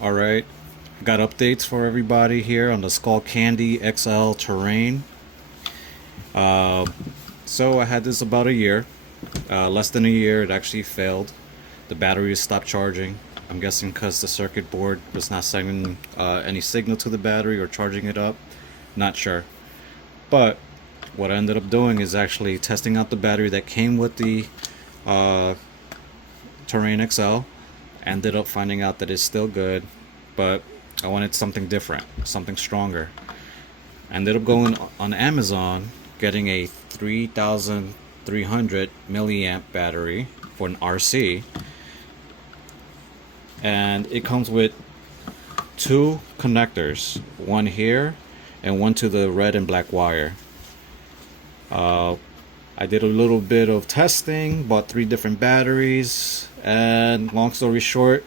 Alright, got updates for everybody here on the Skullcandy XL Terrain. So I had this about a year, less than a year. It actually failed. The battery stopped charging. I'm guessing because the circuit board was not sending any signal to the battery or charging it up. Not sure. But what I ended up doing is actually testing out the battery that came with the Terrain XL. Ended up finding out that it's still good, but I wanted something different, something stronger. Ended up going on Amazon, getting a 3,300 milliamp battery for an RC, and it comes with two connectors, one here and one to the red and black wire. I did a little bit of testing, bought 3 different batteries, and long story short,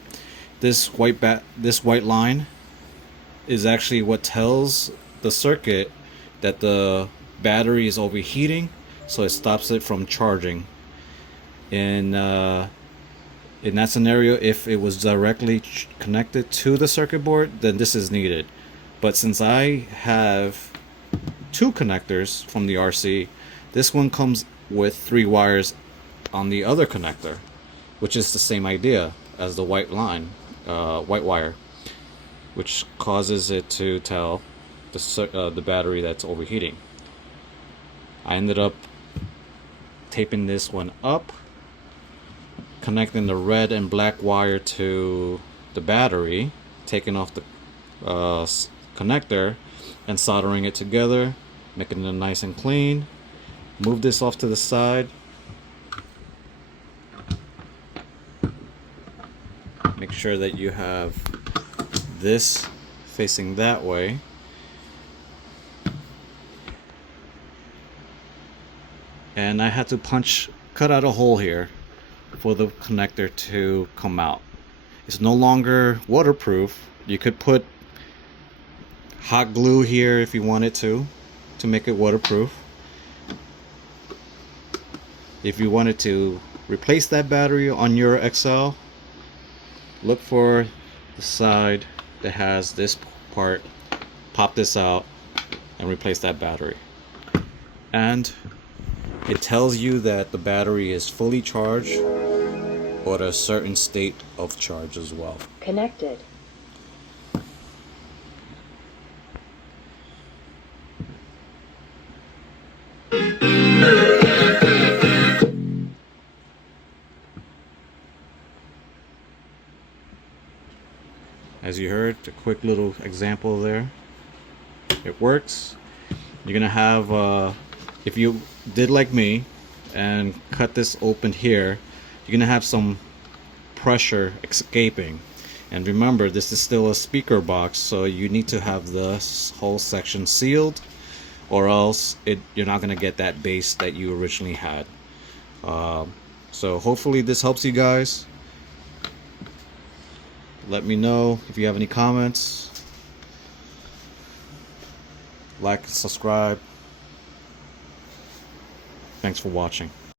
this white line is actually what tells the circuit that the battery is overheating, so it stops it from charging. In that scenario, if it was directly connected to the circuit board, then this is needed. But since I have 2 connectors from the RC, this one comes with 3 wires on the other connector, which is the same idea as the white line, white wire, which causes it to tell the battery that's overheating. I ended up taping this one up, connecting the red and black wire to the battery, taking off the connector and soldering it together, making it nice and clean. Move this off to the side. Make sure that you have this facing that way. And I had to cut out a hole here for the connector to come out. It's no longer waterproof. You could put hot glue here if you wanted to make it waterproof. If you wanted to replace that battery on your XL, look for the side that has this part, pop this out and replace that battery. And it tells you that the battery is fully charged or at a certain state of charge as well. Connected. As you heard, a quick little example there. It works. You're gonna have, if you did like me and cut this open here, you're gonna have some pressure escaping. And remember, this is still a speaker box, so you need to have this whole section sealed, or else you're not gonna get that bass that you originally had. So hopefully this helps you guys. Let me know if you have any comments. Like and subscribe. Thanks for watching.